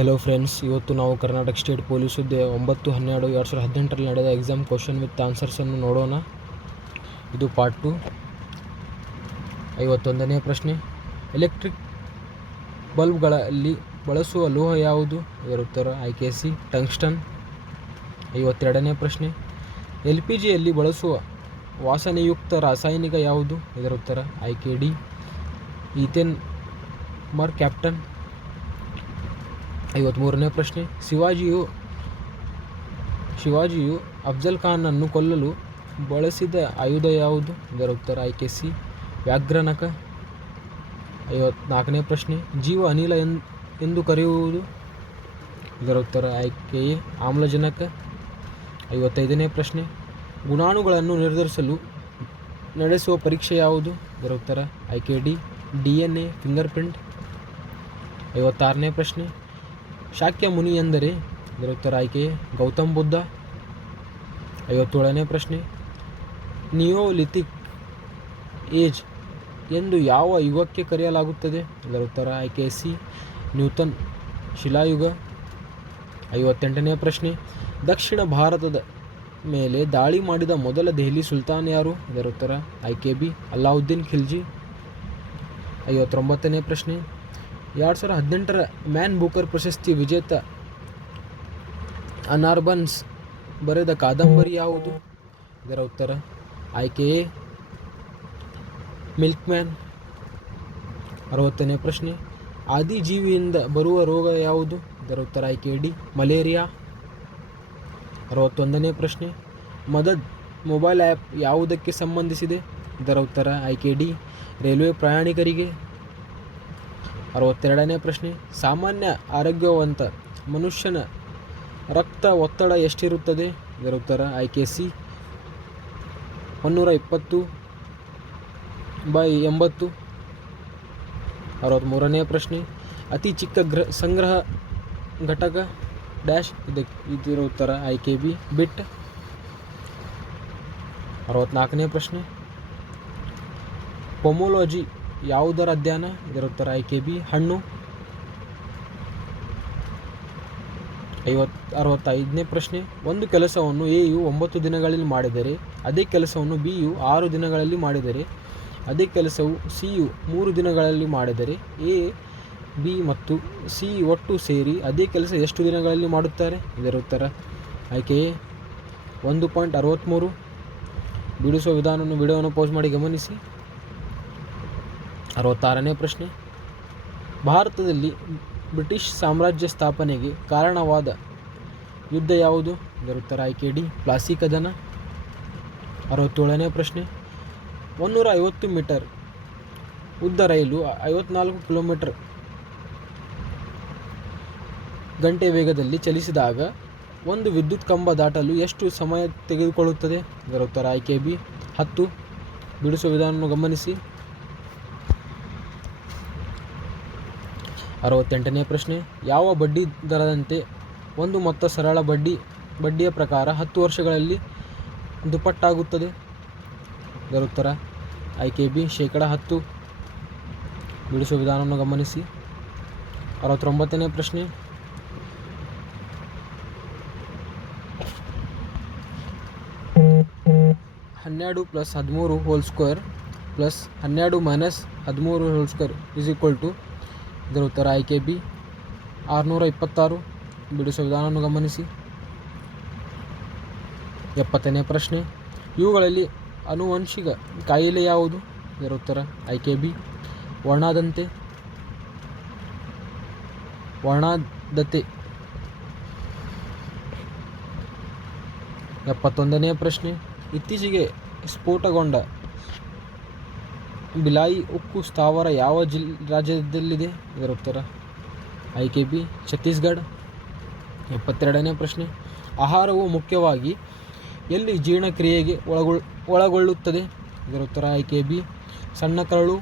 Hello friends, ಇವತ್ತು ನಾವು Karnataka state police ಹುದ್ದೆ 9/12/2018 ನಡೆದ ಎಕ್ಸಾಮ್ ಕ್ವಶನ್ ವಿತ್ ಆನ್ಸರ್ಸನ್ನು ನೋಡೋಣ. ಇದು ಪಾರ್ಟ್ 2. 51ನೇ ಪ್ರಶ್ನೆ, ಎಲೆಕ್ಟ್ರಿಕ್ ಬಲ್ಬ್ಗಳಲ್ಲಿ ಬಳಸುವ ಲೋಹ ಯಾವುದು? ಇದರ ಉತ್ತರ ಆಯ್ಕೆ ಸಿ, ಟಂಗ್ಸ್ಟನ್. 52ನೇ ಪ್ರಶ್ನೆ, LPGಯಲ್ಲಿ ಬಳಸುವ ವಾಸನೆಯುಕ್ತ ರಾಸಾಯನಿಕ ಯಾವುದು? ಇದರ ಉತ್ತರ ಆಯ್ಕೆ ಡಿ, ಈಥೇನ್ ಮರ್ಕ್ಯಾಪ್ಟನ್. 53ನೇ ಪ್ರಶ್ನೆ, ಶಿವಾಜಿಯು ಅಫ್ಜಲ್ ಖಾನನ್ನು ಕೊಲ್ಲಲು ಬಳಸಿದ ಆಯುಧ ಯಾವುದು? ಇದರ ಉತ್ತರ ಆಯ್ಕೆ ಸಿ, ವ್ಯಾಘ್ರನಖ. 54ನೇ ಪ್ರಶ್ನೆ, ಜೀವ ಅನಿಲ ಎಂದು ಕರೆಯುವುದು? ಇದರ ಉತ್ತರ ಆಯ್ಕೆ ಎ, ಆಮ್ಲಜನಕ. 55ನೇ ಪ್ರಶ್ನೆ, ಗುಣಾಣುಗಳನ್ನು ನಿರ್ಧರಿಸಲು ನಡೆಸುವ ಪರೀಕ್ಷೆ ಯಾವುದು? ಇದರ ಉತ್ತರ ಆಯ್ಕೆ ಡಿ, DNA ಫಿಂಗರ್ ಪ್ರಿಂಟ್. 56ನೇ ಪ್ರಶ್ನೆ, ಶಾಕ್ಯ ಮುನಿ ಎಂದರೆ? ಇದರ ಉತ್ತರ ಆಯ್ಕೆ ಎ, ಗೌತಮ್ ಬುದ್ಧ. 57ನೇ ಪ್ರಶ್ನೆ, ನಿಯೋಲಿಥಿಕ್ ಏಜ್ ಎಂದು ಯಾವ ಯುಗಕ್ಕೆ ಕರೆಯಲಾಗುತ್ತದೆ? ಇದರ ಉತ್ತರ ಆಯ್ಕೆ ಸಿ, ನ್ಯೂತನ್ ಶಿಲಾಯುಗ. 58ನೇ ಪ್ರಶ್ನೆ, ದಕ್ಷಿಣ ಭಾರತದ ಮೇಲೆ ದಾಳಿ ಮಾಡಿದ ಮೊದಲ ದೆಹಲಿ ಸುಲ್ತಾನ್ ಯಾರು? ಇದರ ಉತ್ತರ ಆಯ್ಕೆ ಬಿ, ಅಲ್ಲಾವುದ್ದೀನ್ ಖಿಲ್ಜಿ. 59ನೇ ಪ್ರಶ್ನೆ, 2018ರ ಮ್ಯಾನ್ ಬೂಕರ್ ಪ್ರಶಸ್ತಿ ವಿಜೇತ ಅನಾರ್ಬನ್ಸ್ ಬರೆದ ಕಾದಂಬರಿ ಯಾವುದು? ಇದರ ಉತ್ತರ ಆಯ್ಕೆ ಎ, ಮಿಲ್ಕ್ಮ್ಯಾನ್. 60ನೇ ಪ್ರಶ್ನೆ, ಆದಿಜೀವಿಯಿಂದ ಬರುವ ರೋಗ ಯಾವುದು? ಇದರ ಉತ್ತರ ಆಯ್ಕೆ ಡಿ, ಮಲೇರಿಯಾ. 61ನೇ ಪ್ರಶ್ನೆ, ಮದದ್ ಮೊಬೈಲ್ ಆ್ಯಪ್ ಯಾವುದಕ್ಕೆ ಸಂಬಂಧಿಸಿದೆ? ಇದರ ಉತ್ತರ ಆಯ್ಕೆ ಡಿ, ರೈಲ್ವೆ ಪ್ರಯಾಣಿಕರಿಗೆ. 62ನೇ ಪ್ರಶ್ನೆ, ಸಾಮಾನ್ಯ ಆರೋಗ್ಯವಂತ ಮನುಷ್ಯನ ರಕ್ತ ಒತ್ತಡ ಎಷ್ಟಿರುತ್ತದೆ? ಇದರ ಉತ್ತರ ಆಯ್ಕೆ ಸಿ, 120/80. 63ನೇ ಪ್ರಶ್ನೆ, ಅತಿ ಚಿಕ್ಕ ಸಂಗ್ರಹ ಘಟಕ ಡ್ಯಾಶ್ ಇದರ ಉತ್ತರ ಆಯ್ಕೆ ಬಿ, ಬಿಟ್. 64ನೇ ಪ್ರಶ್ನೆ, ಪೊಮೊಲಜಿ ಯಾವುದರ ಅಧ್ಯಯನ? ಇದರ ಉತ್ತರ ಆಯ್ಕೆ ಬಿ, ಹಣ್ಣು. 65ನೇ ಪ್ರಶ್ನೆ, ಒಂದು ಕೆಲಸವನ್ನು ಎಯು 9 ದಿನಗಳಲ್ಲಿ ಮಾಡಿದರೆ ಅದೇ ಕೆಲಸವನ್ನು ಬಿಯು 6 ದಿನಗಳಲ್ಲಿ ಮಾಡಿದರೆ ಅದೇ ಕೆಲಸವು ಸಿಯು 3 ದಿನಗಳಲ್ಲಿ ಮಾಡಿದರೆ ಎ, ಬಿ ಮತ್ತು ಸಿ ಒಟ್ಟು ಸೇರಿ ಅದೇ ಕೆಲಸ ಎಷ್ಟು ದಿನಗಳಲ್ಲಿ ಮಾಡುತ್ತಾರೆ? ಇದರ ಉತ್ತರ ಆಯ್ಕೆ ಎ, 1.63. ಬಿಡಿಸುವ ವಿಧಾನವನ್ನು ವಿಡಿಯೋವನ್ನು ಪೌಸ್ ಮಾಡಿ ಗಮನಿಸಿ. 66ನೇ ಪ್ರಶ್ನೆ, ಭಾರತದಲ್ಲಿ ಬ್ರಿಟಿಷ್ ಸಾಮ್ರಾಜ್ಯ ಸ್ಥಾಪನೆಗೆ ಕಾರಣವಾದ ಯುದ್ಧ ಯಾವುದು? ಇದರ ಉತ್ತರ ಆಯ್ಕೆ ಡಿ, ಪ್ಲಾಸಿ ಕದನ. 67ನೇ ಪ್ರಶ್ನೆ, 150 ಮೀಟರ್ ಉದ್ದ ರೈಲು 54 ಕಿಲೋಮೀಟರ್ ಗಂಟೆ ವೇಗದಲ್ಲಿ ಚಲಿಸಿದಾಗ ಒಂದು ವಿದ್ಯುತ್ ಕಂಬ ದಾಟಲು ಎಷ್ಟು ಸಮಯ ತೆಗೆದುಕೊಳ್ಳುತ್ತದೆ? ಇದರ ಉತ್ತರ ಆಯ್ಕೆ ಬಿ, 10. ಬಿಡಿಸುವ ವಿಧಾನವನ್ನು ಗಮನಿಸಿ. 68ನೇ ಪ್ರಶ್ನೆ, ಯಾವ ಬಡ್ಡಿ ದರದಂತೆ ಒಂದು ಮೊತ್ತ ಸರಳ ಬಡ್ಡಿಯ ಪ್ರಕಾರ 10 ವರ್ಷಗಳಲ್ಲಿ ದುಪ್ಪಟ್ಟಾಗುತ್ತದೆ? ಇದರ ಉತ್ತರ ಆಯ್ಕೆ ಬಿ, 10%. ಬಿಡಿಸುವ ವಿಧಾನವನ್ನು ಗಮನಿಸಿ. 69ನೇ ಪ್ರಶ್ನೆ, 12 + 13 whole square plus 12 - 13 whole square = ಇದರ ಉತ್ತರ ಆಯ್ಕೆ ಬಿ, 626. ಬಿಡಿಸುವ ವಿಧಾನವನ್ನು ಗಮನಿಸಿ. 70ನೇ ಪ್ರಶ್ನೆ, ಇವುಗಳಲ್ಲಿ ಆನುವಂಶಿಕ ಕಾಯಿಲೆ ಯಾವುದು? ಇದರ ಉತ್ತರ ಆಯ್ಕೆ ಬಿ, ವರ್ಣಾಂಧತೆ. 71ನೇ ಪ್ರಶ್ನೆ, ಇತ್ತೀಚೆಗೆ ಸ್ಫೋಟಗೊಂಡ ಭಿಲಾಯಿ ಉಕ್ಕು ಸ್ಥಾವರ ಯಾವ ರಾಜ್ಯದಲ್ಲಿದೆ? ಇದರ ಉತ್ತರ ಆಯ್ಕೆ ಬಿ, ಛತ್ತೀಸ್ಗಢ. 72ನೇ ಪ್ರಶ್ನೆ, ಆಹಾರವು ಮುಖ್ಯವಾಗಿ ಎಲ್ಲಿ ಜೀರ್ಣಕ್ರಿಯೆಗೆ ಒಳಗೊಳ್ಳುತ್ತದೆ? ಇದರ ಉತ್ತರ ಆಯ್ಕೆ ಬಿ, ಸಣ್ಣ ಕರಳು.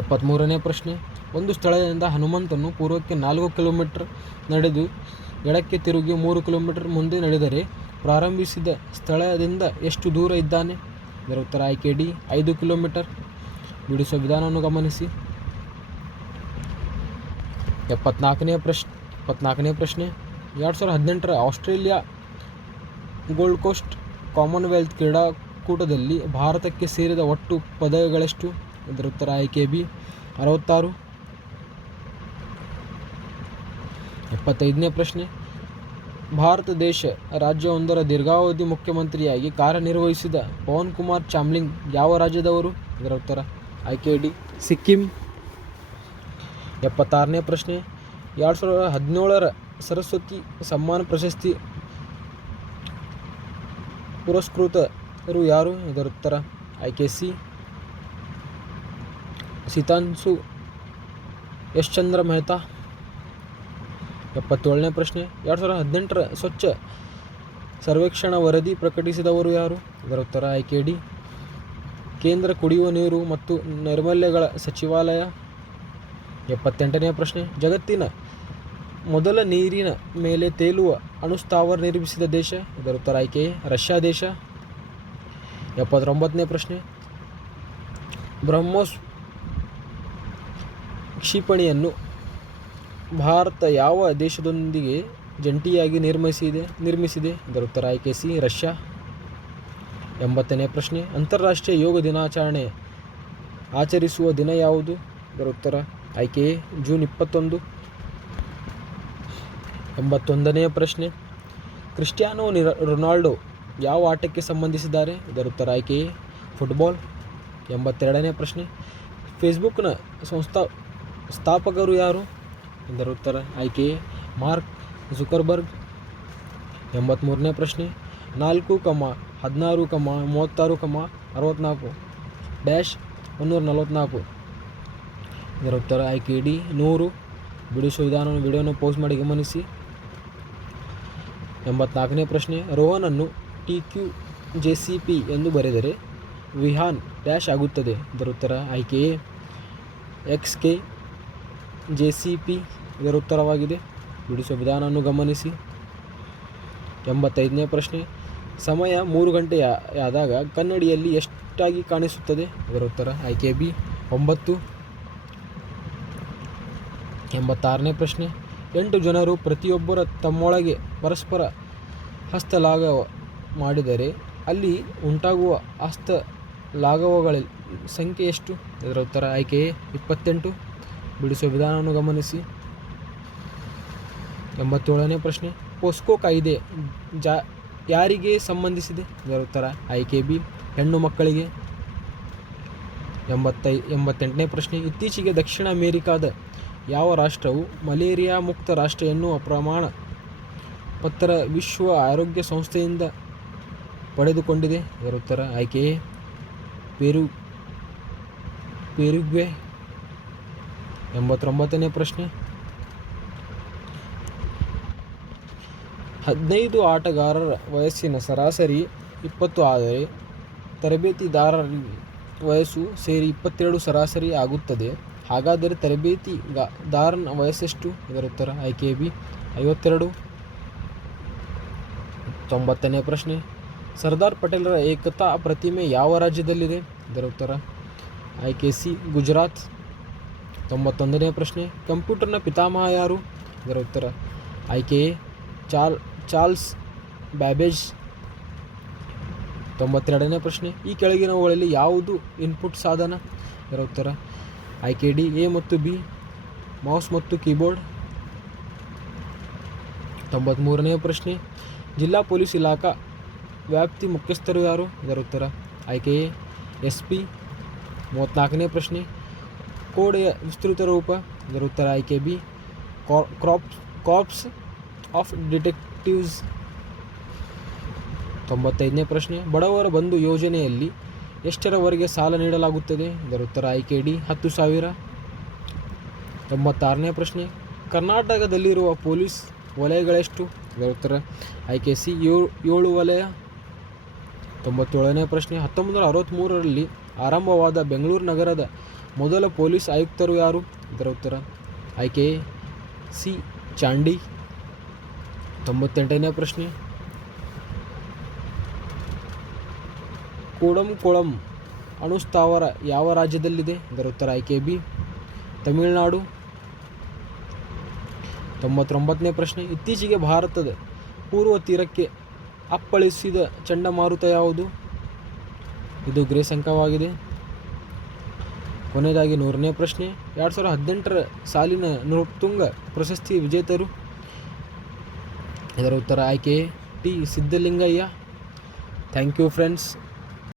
73ನೇ ಪ್ರಶ್ನೆ, ಒಂದು ಸ್ಥಳದಿಂದ ಹನುಮಂತನು ಪೂರ್ವಕ್ಕೆ 4 ಕಿಲೋಮೀಟರ್ ನಡೆದು ಎಡಕ್ಕೆ ತಿರುಗಿ 3 ಕಿಲೋಮೀಟರ್ ಮುಂದೆ ನಡೆದರೆ ಪ್ರಾರಂಭಿಸಿದ ಸ್ಥಳದಿಂದ ಎಷ್ಟು ದೂರ ಇದ್ದಾನೆ? ಇದರ ಉತ್ತರ ಆಯ್ಕೆ ಡಿ, 5 ಕಿಲೋಮೀಟರ್. ಬಿಡಿಸುವ ವಿಧಾನವನ್ನು ಗಮನಿಸಿ. ಎಪ್ಪತ್ನಾಲ್ಕನೇ ಪ್ರಶ್ನೆ 2018 ಆಸ್ಟ್ರೇಲಿಯಾ ಗೋಲ್ಡ್ ಕೋಸ್ಟ್ ಕಾಮನ್ವೆಲ್ತ್ ಕ್ರೀಡಾಕೂಟದಲ್ಲಿ ಭಾರತಕ್ಕೆ ಸೇರಿದ ಒಟ್ಟು ಪದಕಗಳೆಷ್ಟು? ಇದರ ಉತ್ತರ ಆಯ್ಕೆ ಬಿ 66. 75ನೇ ಪ್ರಶ್ನೆ ಭಾರತ ದೇಶ ರಾಜ್ಯವೊಂದರ ದೀರ್ಘಾವಧಿ ಮುಖ್ಯಮಂತ್ರಿಯಾಗಿ ಕಾರ್ಯನಿರ್ವಹಿಸಿದ ಪವನ್ ಕುಮಾರ್ ಚಾಮ್ಲಿಂಗ್ ಯಾವ ರಾಜ್ಯದವರು? ಇದರ ಉತ್ತರ ಆಯ್ಕೆ ಡಿ ಸಿಕ್ಕಿಂ. 76ನೇ ಪ್ರಶ್ನೆ 2017 ಸರಸ್ವತಿ ಸಮ್ಮಾನ್ ಪ್ರಶಸ್ತಿ ಪುರಸ್ಕೃತರು ಯಾರು? ಇದರ ಉತ್ತರ ಆಯ್ಕೆ ಸಿ ಸಿತಾಂಶು ಎಸ್ ಚಂದ್ರ ಮೆಹ್ತಾ. 77ನೇ ಪ್ರಶ್ನೆ 2018 ಸ್ವಚ್ಛ ಸರ್ವೇಕ್ಷಣ ವರದಿ ಪ್ರಕಟಿಸಿದವರು ಯಾರು? ಇದರ ಉತ್ತರ ಆಯ್ಕೆ ಡಿ ಕೇಂದ್ರ ಕುಡಿಯುವ ನೀರು ಮತ್ತು ನೈರ್ಮಲ್ಯಗಳ ಸಚಿವಾಲಯ. 78ನೇ ಪ್ರಶ್ನೆ ಜಗತ್ತಿನ ಮೊದಲ ನೀರಿನ ಮೇಲೆ ತೇಲುವ ಅಣುಸ್ಥಾವರ ನಿರ್ಮಿಸಿದ ದೇಶ? ಇದರ ಉತ್ತರ ಆಯ್ಕೆ ರಷ್ಯಾ ದೇಶ. 79ನೇ ಪ್ರಶ್ನೆ ಬ್ರಹ್ಮೋಸ್ ಕ್ಷಿಪಣಿಯನ್ನು ಭಾರತ ಯಾವ ದೇಶದೊಂದಿಗೆ ಜಂಟಿಯಾಗಿ ನಿರ್ಮಿಸಿದೆ? ಇದರ ಉತ್ತರ ಆಯ್ಕೆ ಸಿ ರಷ್ಯಾ. 80ನೇ ಪ್ರಶ್ನೆ ಅಂತಾರಾಷ್ಟ್ರೀಯ ಯೋಗ ದಿನಾಚರಣೆ ಆಚರಿಸುವ ದಿನ ಯಾವುದು? ಇದರ ಉತ್ತರ ಆಯ್ಕೆ ಎ ಜೂನ್ 21. 81ನೇ ಪ್ರಶ್ನೆ ಕ್ರಿಸ್ಟಿಯಾನೋ ರೊನಾಲ್ಡೋ ಯಾವ ಆಟಕ್ಕೆ ಸಂಬಂಧಿಸಿದ್ದಾರೆ? ಇದರ ಉತ್ತರ ಆಯ್ಕೆ ಎ ಫುಟ್ಬಾಲ್. 82ನೇ ಪ್ರಶ್ನೆ ಫೇಸ್ಬುಕ್ನ ಸ್ಥಾಪಕರು ಯಾರು? ಇದರ ಉತ್ತರ ಆಯ್ಕೆ ಎ ಮಾರ್ಕ್ ಜುಕರ್ಬರ್ಗ್. 83ನೇ ಪ್ರಶ್ನೆ 4,16,36,64 -144. ಇದರ ಉತ್ತರ ಆಯ್ಕೆ ಡಿ 100. ಬಿಡಿಸುವ ವಿಡಿಯೋವನ್ನು ಪೌಸ್ ಮಾಡಿ ಗಮನಿಸಿ. 84ನೇ ಪ್ರಶ್ನೆ ರೋಹನನ್ನು TQJCP ಎಂದು ಬರೆದರೆ ವಿಹಾನ್ ಡ್ಯಾಶ್ ಆಗುತ್ತದೆ? ಇದರ ಉತ್ತರ ಆಯ್ಕೆ ಎ XKJCP ಇದರ ಉತ್ತರವಾಗಿದೆ. ಬಿಡಿಸುವ ವಿಧಾನವನ್ನು ಗಮನಿಸಿ. 85ನೇ ಪ್ರಶ್ನೆ ಸಮಯ 3 ಗಂಟೆಯಾದಾಗ ಕನ್ನಡಿಯಲ್ಲಿ ಎಷ್ಟಾಗಿ ಕಾಣಿಸುತ್ತದೆ? ಇದರ ಉತ್ತರ ಆಯ್ಕೆ ಬಿ 9. 86ನೇ ಪ್ರಶ್ನೆ 8 ಜನರು ಪ್ರತಿಯೊಬ್ಬರ ತಮ್ಮೊಳಗೆ ಪರಸ್ಪರ ಹಸ್ತಲಾಘವ ಮಾಡಿದರೆ ಅಲ್ಲಿ ಉಂಟಾಗುವ ಹಸ್ತಲಾಘವಗಳ ಸಂಖ್ಯೆ ಎಷ್ಟು? ಇದರ ಉತ್ತರ ಆಯ್ಕೆ 28. ಬಿಡಿಸುವ ವಿಧಾನವನ್ನು ಗಮನಿಸಿ. 87ನೇ ಪ್ರಶ್ನೆ ಪೋಸ್ಕೋ ಕಾಯ್ದೆ ಯಾರಿಗೆ ಸಂಬಂಧಿಸಿದೆ? ಇದರ ಉತ್ತರ ಆಯ್ಕೆ ಬಿ ಹೆಣ್ಣು ಮಕ್ಕಳಿಗೆ. 88ನೇ ಪ್ರಶ್ನೆ ಇತ್ತೀಚೆಗೆ ದಕ್ಷಿಣ ಅಮೆರಿಕಾದ ಯಾವ ರಾಷ್ಟ್ರವು ಮಲೇರಿಯಾ ಮುಕ್ತ ರಾಷ್ಟ್ರ ಎನ್ನುವ ಪ್ರಮಾಣ ಪತ್ರ ವಿಶ್ವ ಆರೋಗ್ಯ ಸಂಸ್ಥೆಯಿಂದ ಪಡೆದುಕೊಂಡಿದೆ? ಇದರ ಉತ್ತರ ಆಯ್ಕೆ ಎ ಪೆರುಗ್ವೆ. 89ನೇ ಪ್ರಶ್ನೆ 15 ಆಟಗಾರರ ವಯಸ್ಸಿನ ಸರಾಸರಿ 20 ಆದರೆ ತರಬೇತಿದಾರರ ವಯಸ್ಸು ಸೇರಿ 22 ಸರಾಸರಿ ಆಗುತ್ತದೆ. ಹಾಗಾದರೆ ತರಬೇತಿದಾರನ ವಯಸ್ಸೆಷ್ಟು? ಇದರ ಉತ್ತರ ಆಯ್ಕೆ ಬಿ 52. 90ನೇ ಪ್ರಶ್ನೆ ಸರ್ದಾರ್ ಪಟೇಲರ ಏಕತಾ ಪ್ರತಿಮೆ ಯಾವ ರಾಜ್ಯದಲ್ಲಿದೆ? ಇದರ ಉತ್ತರ ಆಯ್ಕೆ ಸಿ ಗುಜರಾತ್. 91ನೇ ಪ್ರಶ್ನೆ ಕಂಪ್ಯೂಟರ್ನ ಪಿತಾಮಹ ಯಾರು? ಇದರ ಉತ್ತರ ಆಯ್ಕೆ ಎ ಚಾರ್ಲ್ಸ್ ಬ್ಯಾಬೇಜ್. 92ನೇ ಪ್ರಶ್ನೆ ಈ ಕೆಳಗಿನವುಗಳಲ್ಲಿ ಯಾವುದು ಇನ್ಪುಟ್ ಸಾಧನ? ಇದರ ಉತ್ತರ ಆಯ್ಕೆ ಡಿ ಎ ಮತ್ತು ಬಿ ಮೌಸ್ ಮತ್ತು ಕೀಬೋರ್ಡ್. 93ನೇ ಪ್ರಶ್ನೆ ಜಿಲ್ಲಾ ಪೊಲೀಸ್ ಇಲಾಖಾ ವ್ಯಾಪ್ತಿ ಮುಖ್ಯಸ್ಥರು ಯಾರು? ಇದರ ಉತ್ತರ ಆಯ್ಕೆ ಎ SP. 34ನೇ ಪ್ರಶ್ನೆ ಕೋಡೆಯ ವಿಸ್ತೃತ ರೂಪ? ಇದರ ಉತ್ತರ ಆಯ್ಕೆ ಬಿ ಕಾರ್ಪ್ಸ್ ಆಫ್ ಡಿಟೆಕ್ಟಿವ್ಸ್. 95ನೇ ಪ್ರಶ್ನೆ ಬಡವರ ಬಂಧು ಯೋಜನೆಯಲ್ಲಿ ಎಷ್ಟರವರೆಗೆ ಸಾಲ ನೀಡಲಾಗುತ್ತದೆ? ಇದರ ಉತ್ತರ ಆಯ್ಕೆ ಡಿ 10,000. 96ನೇ ಪ್ರಶ್ನೆ ಕರ್ನಾಟಕದಲ್ಲಿರುವ ಪೊಲೀಸ್ ವಲಯಗಳೆಷ್ಟು? ಇದರ ಉತ್ತರ ಆಯ್ಕೆ ಸಿ 7 ವಲಯ. 97ನೇ ಪ್ರಶ್ನೆ 1963ರಲ್ಲಿ ಆರಂಭವಾದ ಬೆಂಗಳೂರು ನಗರದ ಮೊದಲ ಪೊಲೀಸ್ ಆಯುಕ್ತರು ಯಾರು? ಇದರ ಉತ್ತರ ಆಯ್ಕೆ ಸಿ ಚಾಂಡಿ. 98ನೇ ಪ್ರಶ್ನೆ ಕೂಡಂಕುಳಂ ಅಣುಸ್ಥಾವರ ಯಾವ ರಾಜ್ಯದಲ್ಲಿದೆ? ಇದರ ಉತ್ತರ ಆಯ್ಕೆ ಬಿ ತಮಿಳುನಾಡು. 99ನೇ ಪ್ರಶ್ನೆ, ಇತ್ತೀಚೆಗೆ ಭಾರತದ ಪೂರ್ವ ತೀರಕ್ಕೆ ಅಪ್ಪಳಿಸಿದ ಚಂಡಮಾರುತ ಯಾವುದು? ಇದು ಗ್ರೇಸ್ ಅಂಕವಾಗಿದೆ. ಕೊನೆಯದಾಗಿ 100ನೇ ಪ್ರಶ್ನೆ, 2018ರ ಸಾಲಿನ ನೃಪತುಂಗ ಪ್ರಶಸ್ತಿ ವಿಜೇತರು? ಇದರ ಉತ್ತರ ಆಯ್ಕೆ T Siddalingaiah. Thank you friends.